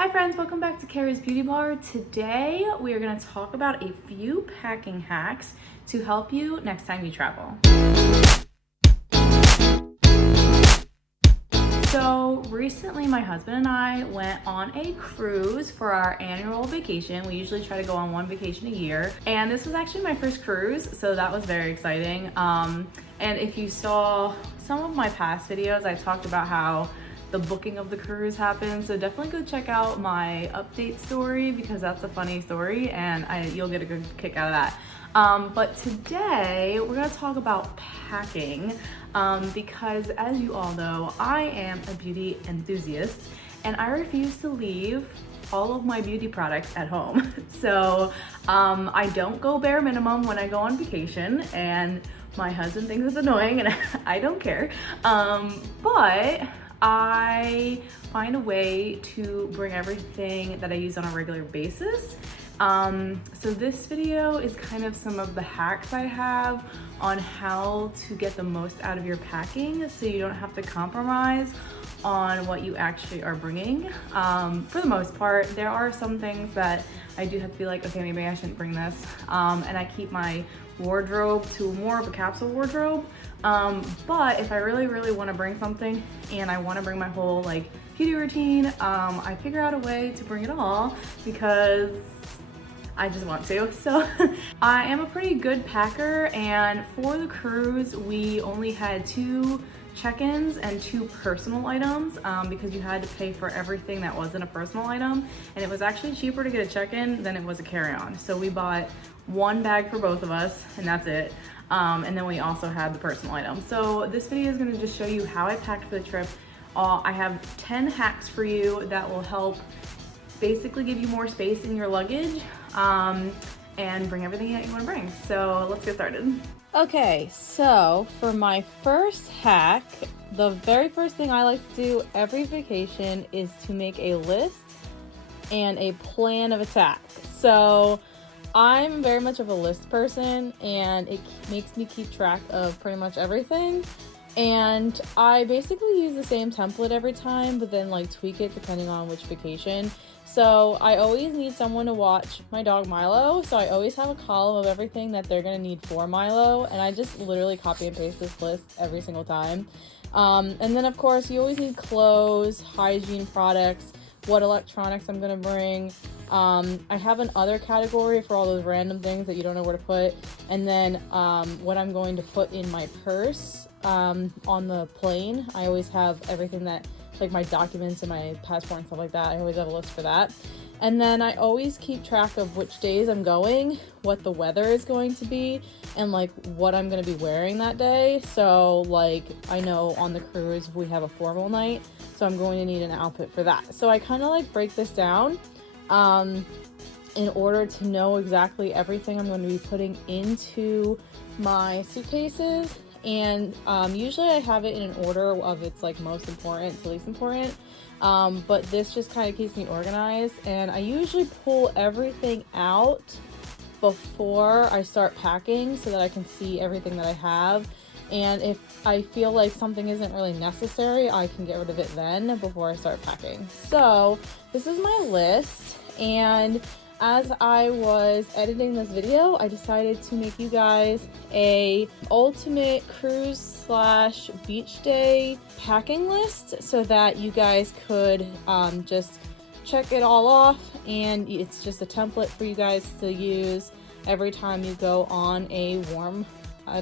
Hi friends, welcome back to Karah's Beauty Bar. Today we are going to talk about a few packing hacks to help you next time you travel. So recently my husband and I went on a cruise for our annual vacation. We usually try to go on one vacation a year, and this was actually my first cruise, so that was very exciting. And if you saw some of my past videos, I talked about how the booking of the cruise happened, so definitely go check out my update story because that's a funny story and you'll get a good kick out of that. But today we're gonna talk about packing because, as you all know, I am a beauty enthusiast and I refuse to leave all of my beauty products at home. So I don't go bare minimum when I go on vacation, and my husband thinks it's annoying and I don't care. But I find a way to bring everything that I use on a regular basis. So this video is kind of some of the hacks I have on how to get the most out of your packing so you don't have to compromise on what you actually are bringing. For the most part, there are some things that I do have to be like, okay, maybe I shouldn't bring this. And I keep my wardrobe to more of a capsule wardrobe. But if I really want to bring something and I want to bring my whole like beauty routine, I figure out a way to bring it all because I just want to. So I am a pretty good packer, and for the cruise we only had 2 check-ins and 2 personal items because you had to pay for everything that wasn't a personal item, and it was actually cheaper to get a check-in than it was a carry-on. So we bought 1 bag for both of us and that's it. And then we also had the personal item. So this video is going to just show you how I packed for the trip. I have 10 hacks for you that will help basically give you more space in your luggage and bring everything that you want to bring. So let's get started. Okay, so for my first hack, the very first thing I like to do every vacation is to make a list and a plan of attack. So I'm very much of a list person, and it makes me keep track of pretty much everything. And I basically use the same template every time, but then like tweak it depending on which vacation. So I always need someone to watch my dog Milo, so I always have a column of everything that they're gonna need for Milo, and I just literally copy and paste this list every single time. And then of course you always need clothes, hygiene products, what electronics I'm gonna bring. I have an other category for all those random things that you don't know where to put, and then what I'm going to put in my purse on the plane. I always have everything that, like my documents and my passport and stuff like that. I always have a list for that. And then I always keep track of which days I'm going, what the weather is going to be, and like what I'm going to be wearing that day. So like I know on the cruise we have a formal night, so I'm going to need an outfit for that. So I kind of like break this down in order to know exactly everything I'm going to be putting into my suitcases. And usually I have it in an order of its like most important to least important, but this just kind of keeps me organized, and I usually pull everything out before I start packing so that I can see everything that I have. And if I feel like something isn't really necessary, I can get rid of it then before I start packing. So this is my list, and as I was editing this video, I decided to make you guys a ultimate cruise / beach day packing list so that you guys could just check it all off, and it's just a template for you guys to use every time you go on a warm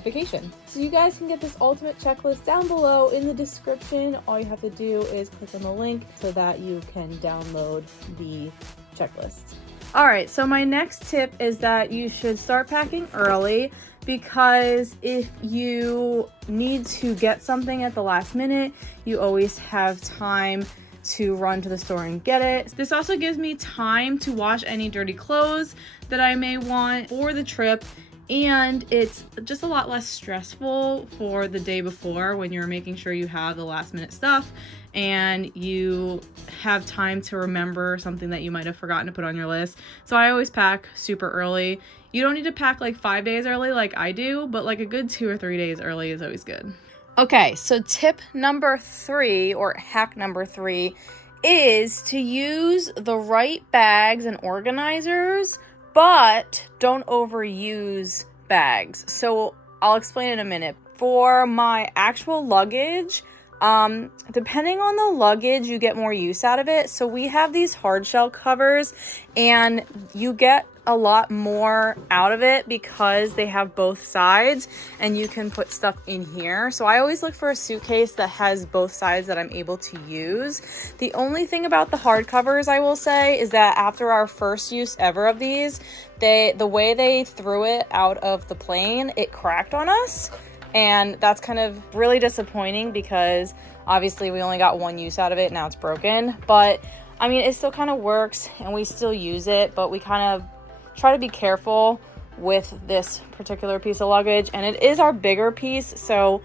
vacation. So you guys can get this ultimate checklist down below in the description. All you have to do is click on the link so that you can download the checklist. Alright, so my next tip is that you should start packing early, because if you need to get something at the last minute, you always have time to run to the store and get it. This also gives me time to wash any dirty clothes that I may want for the trip, and it's just a lot less stressful for the day before when you're making sure you have the last minute stuff and you have time to remember something that you might have forgotten to put on your list. So I always pack super early. You don't need to pack like 5 days early like I do, but like a good 2 or 3 days early is always good. Okay, so tip number 3, or hack number 3, is to use the right bags and organizers, but don't overuse bags. So I'll explain in a minute. For my actual luggage, depending on the luggage, you get more use out of it. So we have these hard shell covers, and you get a lot more out of it because they have both sides and you can put stuff in here. So I always look for a suitcase that has both sides that I'm able to use. The only thing about the hard covers I will say is that after our first use ever of these, the way they threw it out of the plane, it cracked on us. And that's kind of really disappointing because obviously we only got one use out of it. Now it's broken, but I mean, it still kind of works and we still use it, but we kind of try to be careful with this particular piece of luggage, and it is our bigger piece, so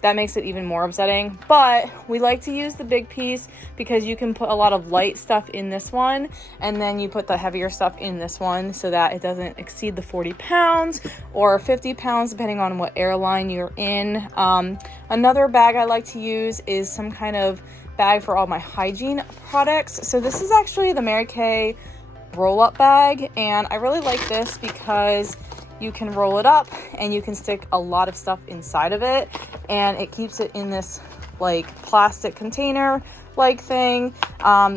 that makes it even more upsetting. But we like to use the big piece because you can put a lot of light stuff in this one, and then you put the heavier stuff in this one so that it doesn't exceed the 40 pounds or 50 pounds depending on what airline you're in. Another bag I like to use is some kind of bag for all my hygiene products. So this is actually the Mary Kay roll-up bag, and I really like this because you can roll it up and you can stick a lot of stuff inside of it, and it keeps it in this like plastic container like thing,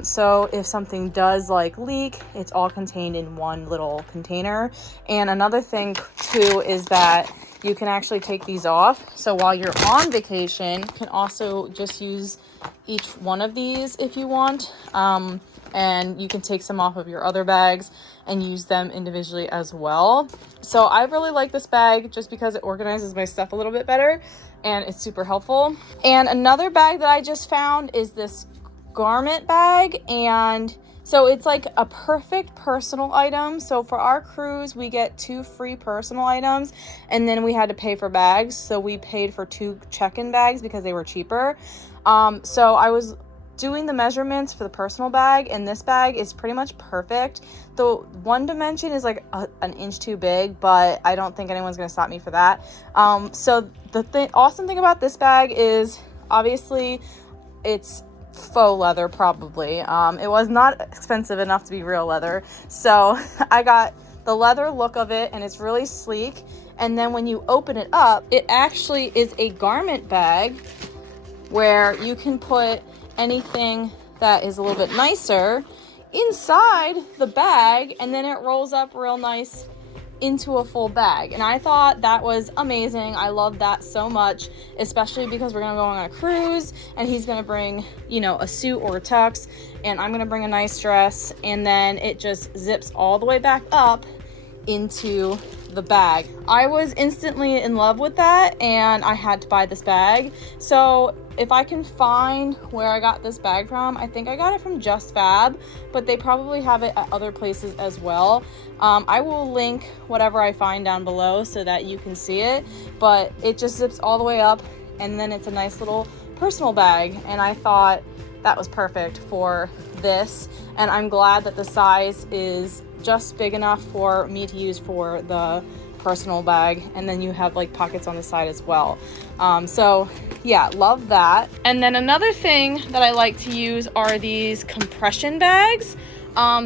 so if something does like leak, it's all contained in one little container. And another thing too is that you can actually take these off, so while you're on vacation you can also just use each one of these if you want, and you can take some off of your other bags and use them individually as well. So I really like this bag just because it organizes my stuff a little bit better and it's super helpful. And another bag that I just found is this garment bag, and so it's like a perfect personal item. So for our cruise, we get 2 free personal items, and then we had to pay for bags. So we paid for 2 check-in bags because they were cheaper. So I was doing the measurements for the personal bag, and this bag is pretty much perfect. The one dimension is like an inch too big, but I don't think anyone's gonna stop me for that. So the awesome thing about this bag is obviously it's faux leather probably. It was not expensive enough to be real leather. So I got the leather look of it, and it's really sleek. And then when you open it up, it actually is a garment bag where you can put anything that is a little bit nicer inside the bag, and then it rolls up real nice into a full bag. And I thought that was amazing. I love that so much, especially because we're gonna go on a cruise and he's gonna bring, you know, a suit or a tux, and I'm gonna bring a nice dress, and then it just zips all the way back up into the bag. I was instantly in love with that, and I had to buy this bag. So if I can find where I got this bag from, I think I got it from Just Fab, but they probably have it at other places as well. I will link whatever I find down below so that you can see it, but it just zips all the way up, and then it's a nice little personal bag, and I thought that was perfect for this, and I'm glad that the size is just big enough for me to use for the personal bag, and then you have like pockets on the side as well. So yeah, love that. And then another thing that I like to use are these compression bags.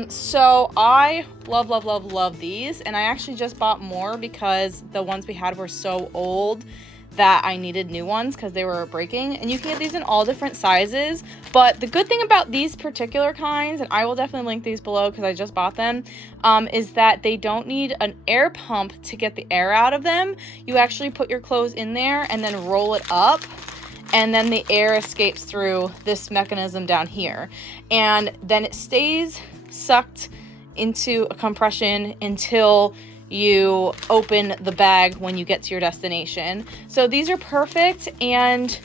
So I love these, and I actually just bought more because the ones we had were so old that I needed new ones because they were breaking. And you can get these in all different sizes, but the good thing about these particular kinds, and I will definitely link these below because I just bought them, is that they don't need an air pump to get the air out of them. You actually put your clothes in there and then roll it up, and then the air escapes through this mechanism down here, and then it stays sucked into a compression until you open the bag when you get to your destination. So these are perfect, and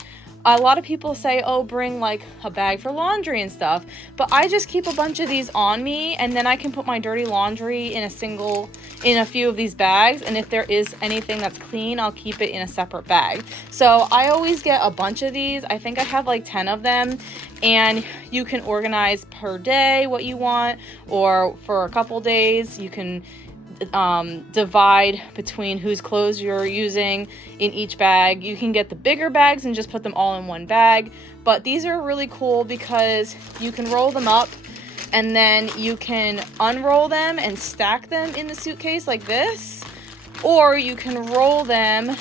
a lot of people say, oh, bring like a bag for laundry and stuff, but I just keep a bunch of these on me, and then I can put my dirty laundry in a few of these bags, and if there is anything that's clean, I'll keep it in a separate bag. So I always get a bunch of these. I think I have like 10 of them, and you can organize per day what you want, or for a couple days you can divide between whose clothes you're using in each bag. You can get the bigger bags and just put them all in one bag, but these are really cool because you can roll them up and then you can unroll them and stack them in the suitcase like this, or you can roll them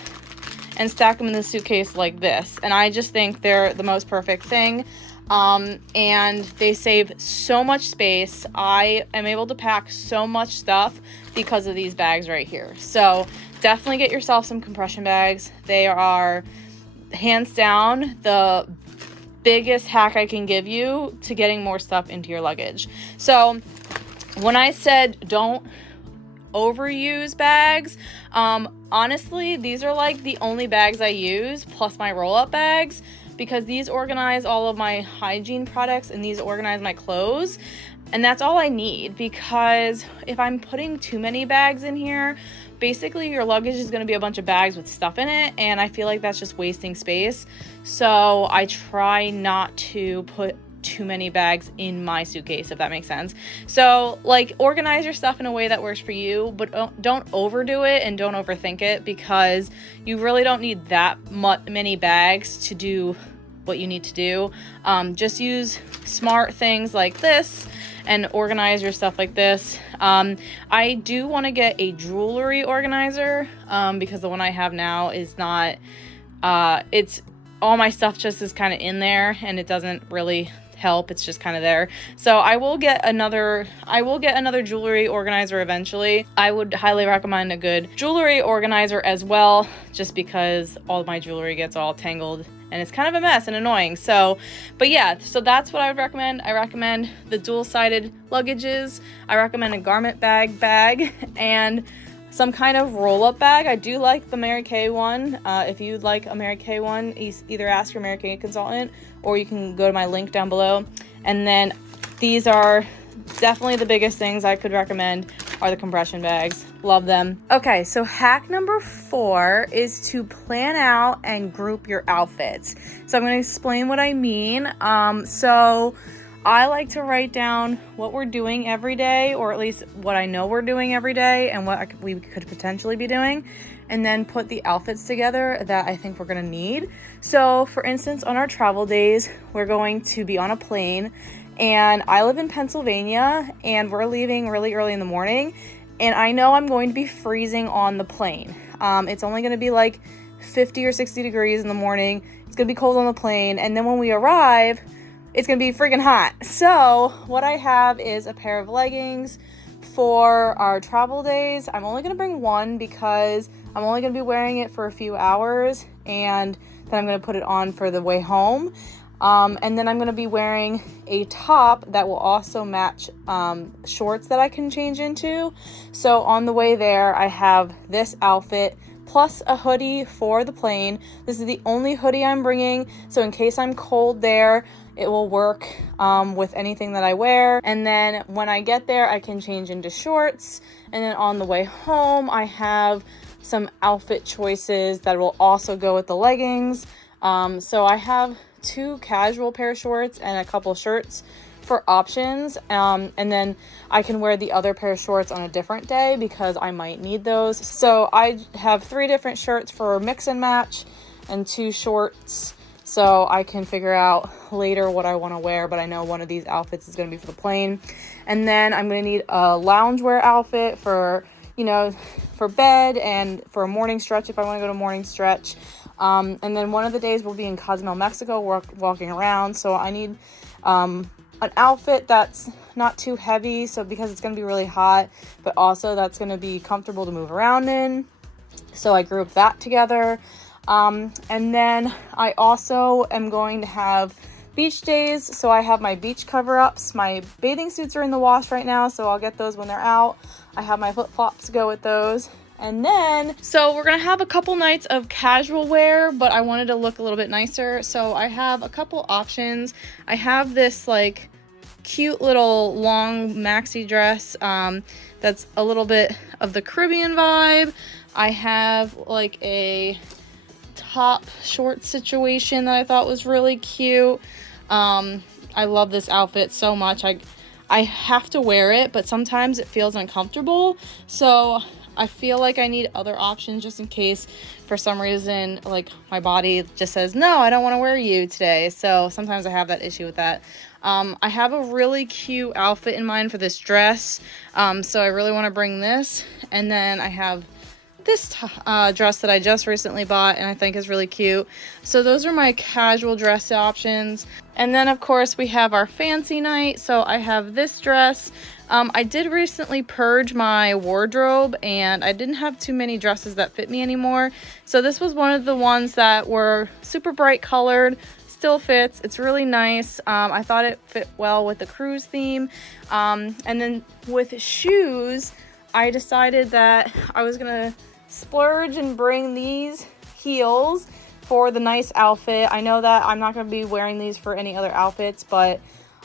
and stack them in the suitcase like this. And I just think they're the most perfect thing. And they save so much space. I am able to pack so much stuff because of these bags right here. So definitely get yourself some compression bags. They are hands down the biggest hack I can give you to getting more stuff into your luggage. So when I said don't overuse bags, honestly, these are like the only bags I use, plus my roll-up bags, because these organize all of my hygiene products and these organize my clothes. And that's all I need, because if I'm putting too many bags in here, basically your luggage is going to be a bunch of bags with stuff in it, and I feel like that's just wasting space. So I try not to put too many bags in my suitcase, if that makes sense. So like, organize your stuff in a way that works for you, but don't overdo it and don't overthink it, because you really don't need that many bags to do what you need to do. Just use smart things like this and organize your stuff like this. I do want to get a jewelry organizer, because the one I have now is not, it's all my stuff just is kind of in there and it doesn't really help. It's just kind of there. So I will get another jewelry organizer eventually. I would highly recommend a good jewelry organizer as well, just because all of my jewelry gets all tangled and it's kind of a mess and annoying. So, but yeah, so that's what I would recommend. I recommend the dual-sided luggages. I recommend a garment bag and some kind of roll-up bag. I do like the Mary Kay one. If you'd like a Mary Kay one, either ask your Mary Kay consultant, or you can go to my link down below. And then these are definitely the biggest things I could recommend are the compression bags. Love them. Okay, so hack number 4 is to plan out and group your outfits. So I'm going to explain what I mean. So I like to write down what we're doing every day, or at least what I know we're doing every day and what we could potentially be doing, and then put the outfits together that I think we're gonna need. So for instance, on our travel days, we're going to be on a plane, and I live in Pennsylvania and we're leaving really early in the morning, and I know I'm going to be freezing on the plane. It's only gonna be like 50 or 60 degrees in the morning. It's gonna be cold on the plane, and then when we arrive, it's gonna be freaking hot. So what I have is a pair of leggings for our travel days. I'm only gonna bring one because I'm only gonna be wearing it for a few hours, and then I'm gonna put it on for the way home. And then I'm gonna be wearing a top that will also match shorts that I can change into. So on the way there, I have this outfit plus a hoodie for the plane. This is the only hoodie I'm bringing, so in case I'm cold there, it will work with anything that I wear. And then when I get there, I can change into shorts. And then on the way home, I have some outfit choices that will also go with the leggings. So I have 2 casual pair of shorts and a couple shirts for options. And then I can wear the other pair of shorts on a different day because I might need those. So I have 3 different shirts for mix and match and 2 shorts. So I can figure out later what I want to wear, but I know one of these outfits is going to be for the plane. And then I'm going to need a loungewear outfit for, for bed and for a morning stretch if I want to go to morning stretch. And then one of the days we'll be in Cozumel, Mexico, walking around. So I need an outfit that's not too heavy, so because it's going to be really hot, but also that's going to be comfortable to move around in. So I grouped that together. And then I also am going to have beach days. So I have my beach cover-ups. My bathing suits are in the wash right now, so I'll get those when they're out. I have my flip-flops to go with those. And then, so we're going to have a couple nights of casual wear, but I wanted to look a little bit nicer. So I have a couple options. I have this like cute little long maxi dress that's a little bit of the Caribbean vibe. I have like a top short situation that I thought was really cute. I love this outfit so much. I have to wear it, but sometimes it feels uncomfortable. So I feel like I need other options just in case for some reason, like my body just says, no, I don't want to wear you today. So sometimes I have that issue with that. I have a really cute outfit in mind for this dress. So I really want to bring this. And then I have this dress that I just recently bought and I think is really cute. So those are my casual dress options. And then of course we have our fancy night. So I have this dress. I did recently purge my wardrobe and I didn't have too many dresses that fit me anymore. So this was one of the ones that were super bright colored, still fits. It's really nice. I thought it fit well with the cruise theme. And then with shoes, I decided that I was gonna splurge and bring these heels for the nice outfit. I know that I'm not going to be wearing these for any other outfits, but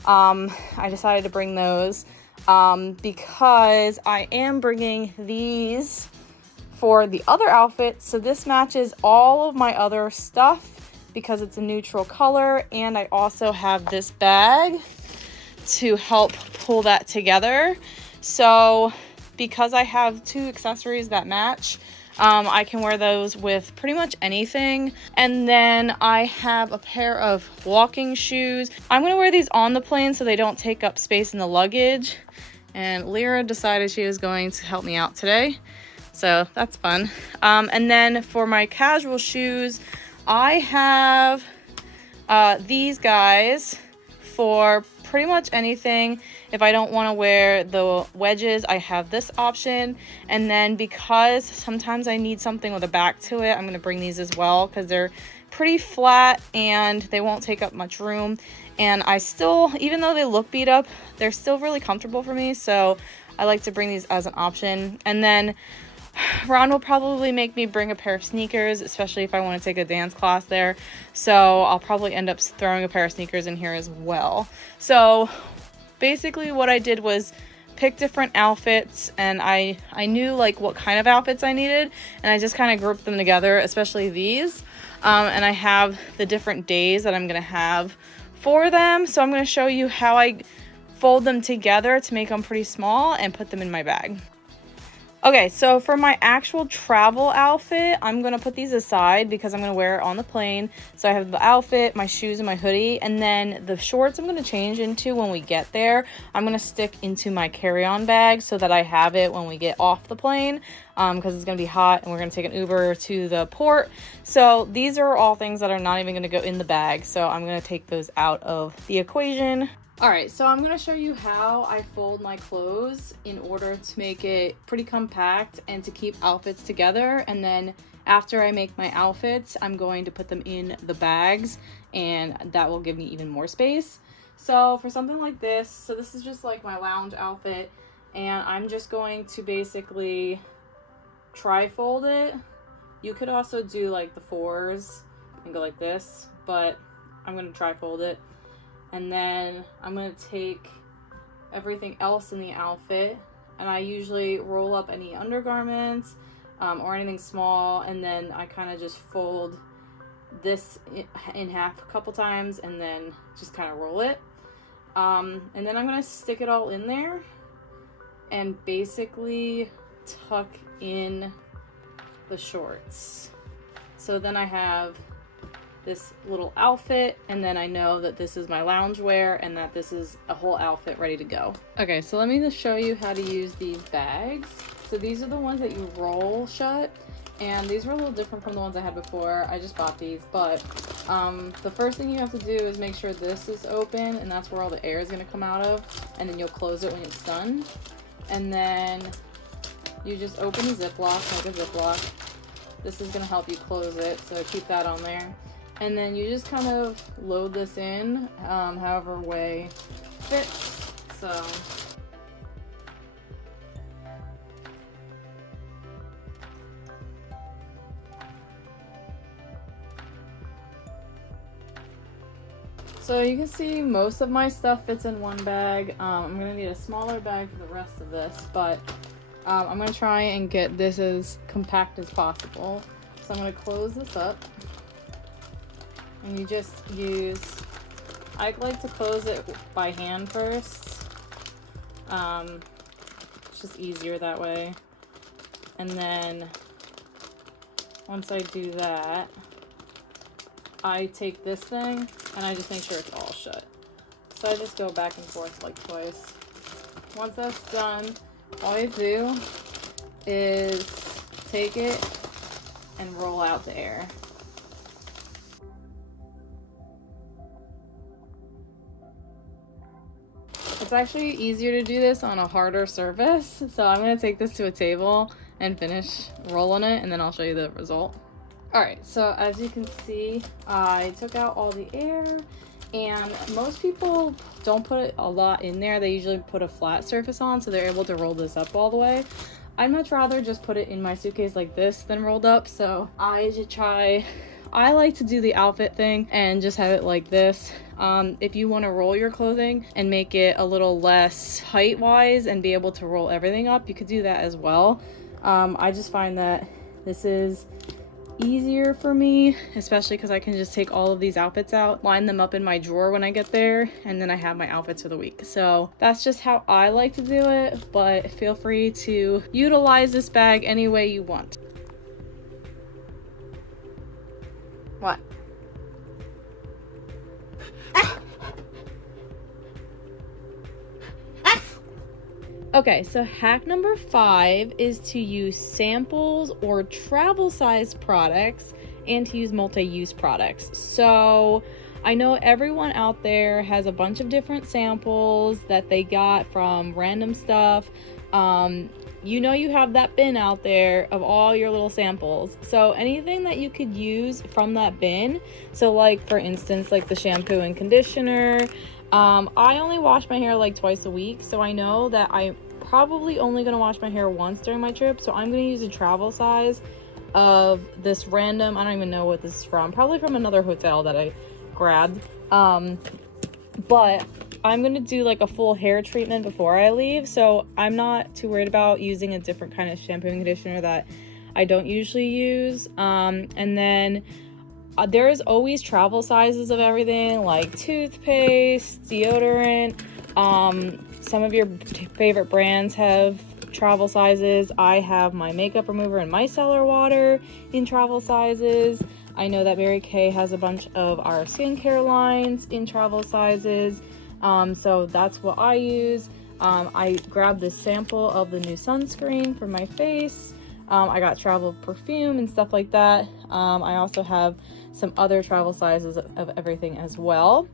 I decided to bring those because I am bringing these for the other outfit. So this matches all of my other stuff because it's a neutral color, and I also have this bag to help pull that together. So because I have two accessories that match, I can wear those with pretty much anything. And then I have a pair of walking shoes. I'm gonna wear these on the plane so they don't take up space in the luggage. And Lyra decided she was going to help me out today, so that's fun. And then for my casual shoes, I have these guys for pretty much anything. If I don't want to wear the wedges, I have this option. And then because sometimes I need something with a back to it, I'm going to bring these as well because they're pretty flat and they won't take up much room. And I still, even though they look beat up, they're still really comfortable for me. So I like to bring these as an option. And then Ron will probably make me bring a pair of sneakers, especially if I want to take a dance class there. So I'll probably end up throwing a pair of sneakers in here as well. So basically what I did was pick different outfits, and I knew like what kind of outfits I needed, and I just kind of grouped them together, especially these. And I have the different days that I'm going to have for them. So I'm going to show you how I fold them together to make them pretty small and put them in my bag. Okay, so for my actual travel outfit, I'm going to put these aside because I'm going to wear it on the plane. So I have the outfit, my shoes, and my hoodie. And then the shorts I'm going to change into when we get there. I'm going to stick into my carry-on bag so that I have it when we get off the plane because it's going to be hot and we're going to take an Uber to the port. So these are all things that are not even going to go in the bag. So I'm going to take those out of the equation. Alright, so I'm going to show you how I fold my clothes in order to make it pretty compact and to keep outfits together. And then after I make my outfits, I'm going to put them in the bags, and that will give me even more space. So for something like this, so this is just like my lounge outfit, and I'm just going to basically tri-fold it. You could also do like the fours and go like this, but I'm going to tri-fold it. And then I'm going to take everything else in the outfit, and I usually roll up any undergarments or anything small, and then I kind of just fold this in half a couple times and then just kind of roll it. And then I'm going to stick it all in there and basically tuck in the shorts. So then I have this little outfit, and then I know that this is my loungewear and that this is a whole outfit ready to go. Okay, so let me just show you how to use these bags. So these are the ones that you roll shut, and these were a little different from the ones I had before. I just bought these, but the first thing you have to do is make sure this is open, and that's where all the air is going to come out of, and then you'll close it when it's done. And then you just open a Ziploc, like a Ziploc. This is going to help you close it, so keep that on there. And then you just kind of load this in however way fits. So you can see most of my stuff fits in one bag. I'm going to need a smaller bag for the rest of this, but I'm going to try and get this as compact as possible. So I'm going to close this up. And you just use, I like to close it by hand first, It's just easier that way. And then once I do that, I take this thing and I just make sure it's all shut. So I just go back and forth like twice. Once that's done, all I do is take it and roll out the air. It's actually easier to do this on a harder surface, so I'm going to take this to a table and finish rolling it, and then I'll show you the result. Alright, so as you can see, I took out all the air, and most people don't put a lot in there. They usually put a flat surface on, so they're able to roll this up all the way. I'd much rather just put it in my suitcase like this than rolled up, so I like to do the outfit thing and just have it like this. If you want to roll your clothing and make it a little less height-wise and be able to roll everything up, you could do that as well. I just find that this is easier for me, especially because I can just take all of these outfits out, line them up in my drawer when I get there, and then I have my outfits for the week. So that's just how I like to do it, but feel free to utilize this bag any way you want. What? Okay, so hack number 5 is to use samples or travel size products and to use multi-use products. So I know everyone out there has a bunch of different samples that they got from random stuff. You know you have that bin out there of all your little samples. So anything that you could use from that bin, so like for instance, like the shampoo and conditioner. I only wash my hair like twice a week, so I know that I'm probably only going to wash my hair once during my trip, so I'm going to use a travel size of this random, I don't even know what this is from, probably from another hotel that I grabbed, but I'm going to do like a full hair treatment before I leave, so I'm not too worried about using a different kind of shampoo and conditioner that I don't usually use. And then there's always travel sizes of everything, like toothpaste, deodorant. Some of your favorite brands have travel sizes. I have my makeup remover and micellar water in travel sizes. I know that Mary Kay has a bunch of our skincare lines in travel sizes. So that's what I use. I grabbed this sample of the new sunscreen for my face. I got travel perfume and stuff like that. I also have some other travel sizes of everything as well.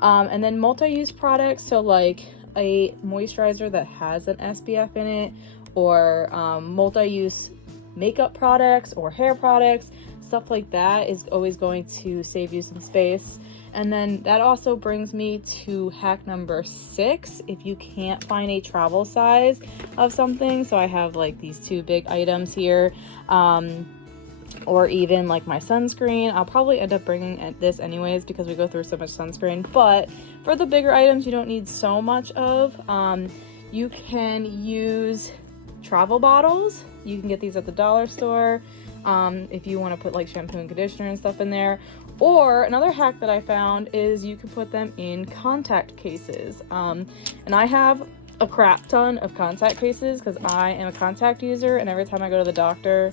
And then multi-use products, so like a moisturizer that has an SPF in it, or multi-use makeup products or hair products, stuff like that is always going to save you some space. And then that also brings me to hack number 6. If you can't find a travel size of something, so I have like these 2 big items here, or even like my sunscreen. I'll probably end up bringing this anyways because we go through so much sunscreen, but for the bigger items you don't need so much of. You can use travel bottles. You can get these at the dollar store if you want to put like shampoo and conditioner and stuff in there. Or another hack that I found is you can put them in contact cases. And I have a crap ton of contact cases because I am a contact user, and every time I go to the doctor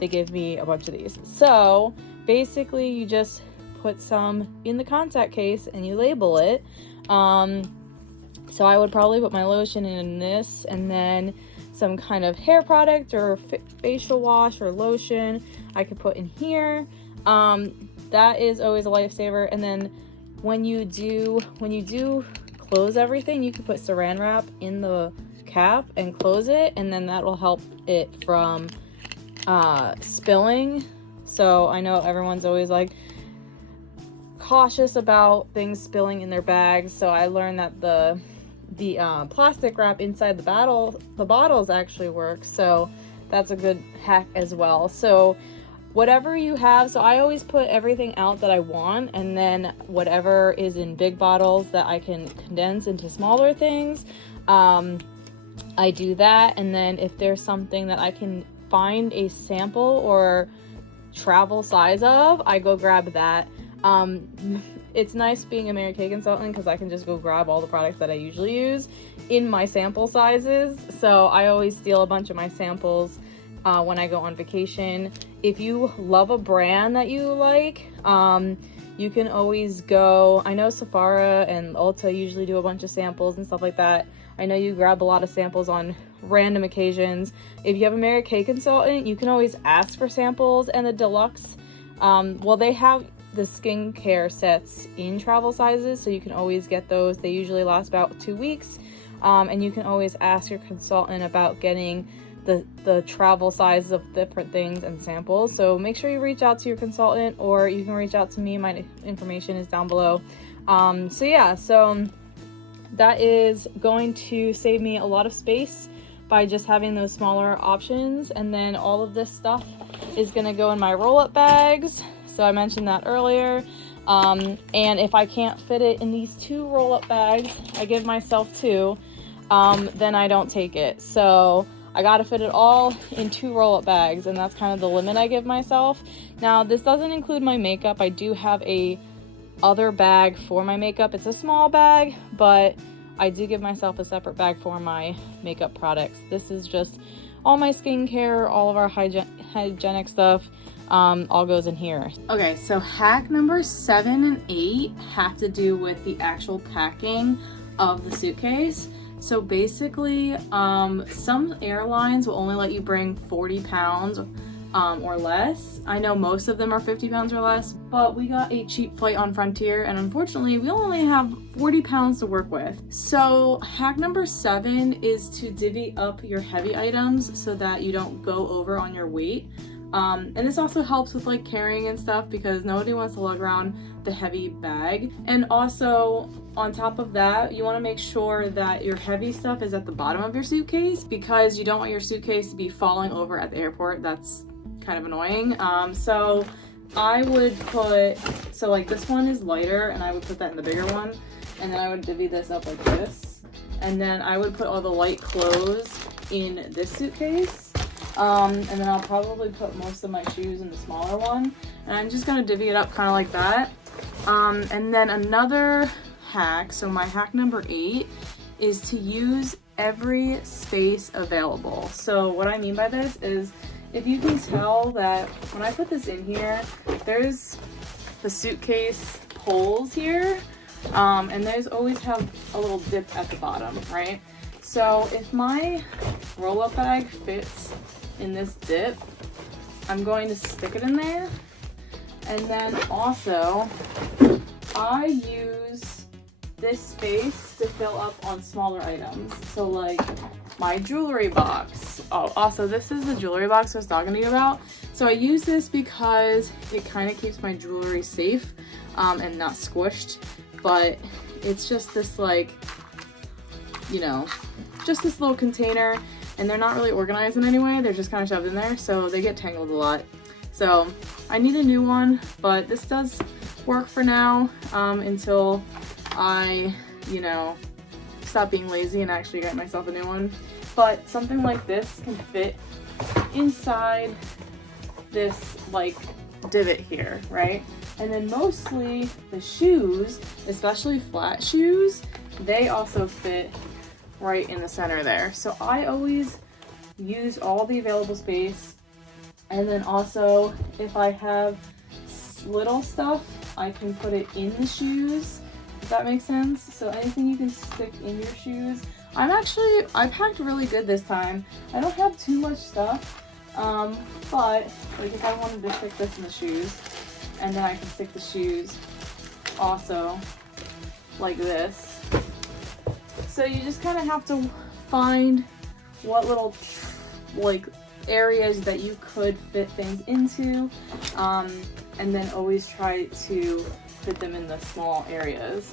they give me a bunch of these. So basically you just put some in the contact case and you label it. So I would probably put my lotion in this, and then some kind of hair product or facial wash or lotion I could put in here. That is always a lifesaver. And then when you do close everything, you can put saran wrap in the cap and close it, and then that will help it from spilling. So I know everyone's always like cautious about things spilling in their bags, so I learned that the plastic wrap inside the bottles actually works, so that's a good hack as well. So whatever you have, so I always put everything out that I want, and then whatever is in big bottles that I can condense into smaller things, I do that. And then if there's something that I can find a sample or travel size of, I go grab that. it's nice being a Mary Kay consultant because I can just go grab all the products that I usually use in my sample sizes. So I always steal a bunch of my samples when I go on vacation. If you love a brand that you like, you can always go, I know Sephora and Ulta usually do a bunch of samples and stuff like that. I know you grab a lot of samples on random occasions. If you have a Mary Kay consultant, you can always ask for samples. And the deluxe, well, they have the skincare sets in travel sizes, so you can always get those. They usually last about 2 weeks. And you can always ask your consultant about getting the travel sizes of different things and samples. So make sure you reach out to your consultant, or you can reach out to me. My information is down below. So yeah, so that is going to save me a lot of space by just having those smaller options. And then all of this stuff is gonna go in my roll-up bags. So I mentioned that earlier. And if I can't fit it in these 2 roll-up bags, I give myself 2, then I don't take it. So I gotta fit it all in 2 roll-up bags, and that's kind of the limit I give myself. Now, this doesn't include my makeup. I do have a other bag for my makeup. It's a small bag, but I do give myself a separate bag for my makeup products. This is just all my skincare, all of our hygienic stuff, all goes in here. Okay, so hack number 7 and 8 have to do with the actual packing of the suitcase. So basically, some airlines will only let you bring 40 pounds or less. I know most of them are 50 pounds or less, but we got a cheap flight on Frontier, and unfortunately we only have 40 pounds to work with. So hack number 7 is to divvy up your heavy items so that you don't go over on your weight. And this also helps with like carrying and stuff, because nobody wants to lug around the heavy bag. And also on top of that, you want to make sure that your heavy stuff is at the bottom of your suitcase, because you don't want your suitcase to be falling over at the airport. That's kind of annoying. So I would put, so like this one is lighter, and I would put that in the bigger one, and then I would divvy this up like this, and then I would put all the light clothes in this suitcase. And then I'll probably put most of my shoes in the smaller one, and I'm just gonna divvy it up kind of like that. And then another hack, so my hack number 8 is to use every space available. So what I mean by this is, if you can tell that when I put this in here, there's the suitcase holes here, and there's always have a little dip at the bottom, right? So if my roll-up bag fits in this dip, I'm going to stick it in there. And then also I use this space to fill up on smaller items. So like my jewelry box. Oh, also this is the jewelry box I was talking to you about. So I use this because it kind of keeps my jewelry safe and not squished, but it's just this like, you know, just this little container, and they're not really organized in any way. They're just kind of shoved in there, so they get tangled a lot. So I need a new one, but this does work for now until I, you know, stop being lazy and actually get myself a new one. But something like this can fit inside this like divot here, right? And then mostly the shoes, especially flat shoes, they also fit right in the center there. So I always use all the available space. And then also if I have little stuff, I can put it in the shoes, if that makes sense. So anything you can stick in your shoes. I packed really good this time. I don't have too much stuff, but like if I wanted to stick this in the shoes, and then I can stick the shoes also like this. So you just kind of have to find what little like areas that you could fit things into, and then always try to fit them in the small areas.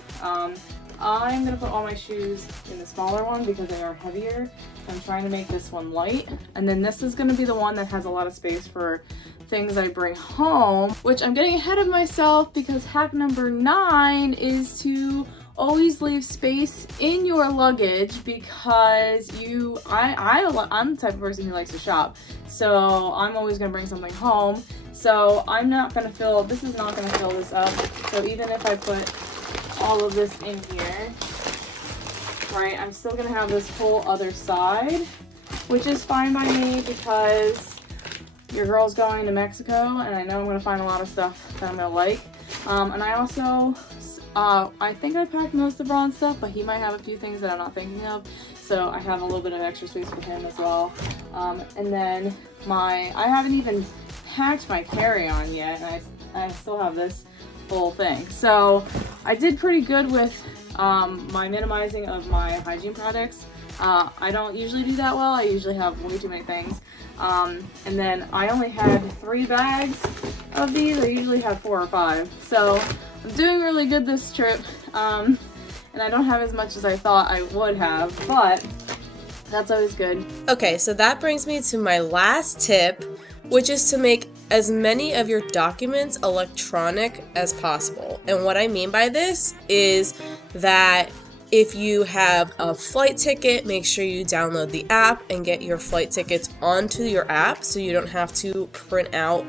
I'm gonna put all my shoes in the smaller one because they are heavier. I'm trying to make this one light, and then this is gonna be the one that has a lot of space for things I bring home, which I'm getting ahead of myself because hack number 9 is to always leave space in your luggage, because I'm the type of person who likes to shop. so I'm always gonna bring something home. So I'm not gonna fill, this is not gonna fill this up. So even if I put all of this in here, right, I'm still gonna have this whole other side, which is fine by me because your girl's going to Mexico and I know I'm gonna find a lot of stuff that I'm gonna like. And I also, I think I packed most of Ron's stuff, but he might have a few things that I'm not thinking of. So I have a little bit of extra space for him as well. And then I haven't even packed my carry-on yet, and I still have this whole thing. So I did pretty good with my minimizing of my hygiene products. I don't usually do that well. I usually have way too many things. And then I only had 3 bags of these. I usually have 4 or 5. So I'm doing really good this trip. And I don't have as much as I thought I would have, but that's always good. Okay, so that brings me to my last tip, which is to make as many of your documents electronic as possible. And what I mean by this is that if you have a flight ticket, make sure you download the app and get your flight tickets onto your app so you don't have to print out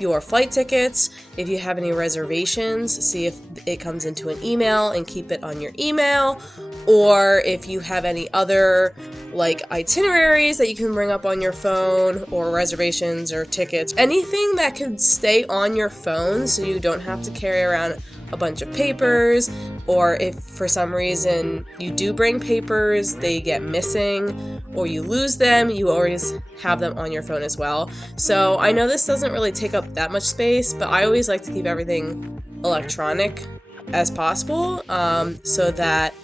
your flight tickets. If you have any reservations, see if it comes into an email and keep it on your email. Or if you have any other like itineraries that you can bring up on your phone, or reservations or tickets, anything that can stay on your phone so you don't have to carry around a bunch of papers. Or if for some reason you do bring papers, they get missing or you lose them, you always have them on your phone as well. So I know this doesn't really take up that much space, but I always like to keep everything electronic as possible, so that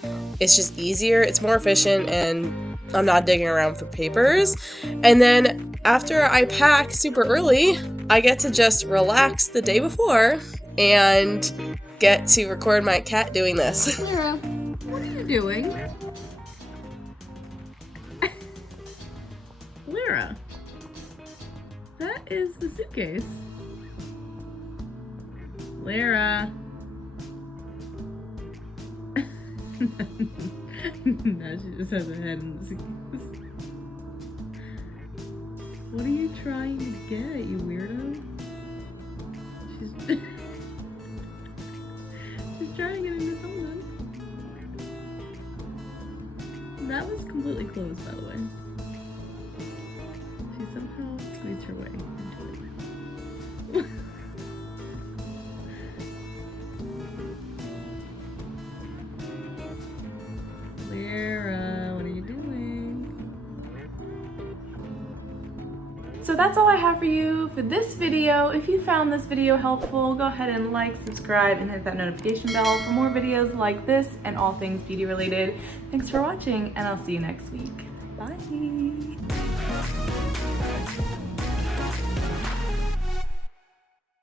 it's just easier, it's more efficient, and I'm not digging around for papers. And then after I pack super early, I get to just relax the day before and get to record my cat doing this. Clara, what are you doing? Clara, that is the suitcase. Clara. Now she just has her head in the suitcase. What are you trying to get, you weirdo? She's she's trying to get into something. That was completely closed, by the way. She somehow squeezed her way into it. Clara, what are you doing? So that's all I have for you for this video. If you found this video helpful, go ahead and like, subscribe, and hit that notification bell for more videos like this and all things beauty related. Thanks for watching, and I'll see you next week. Bye.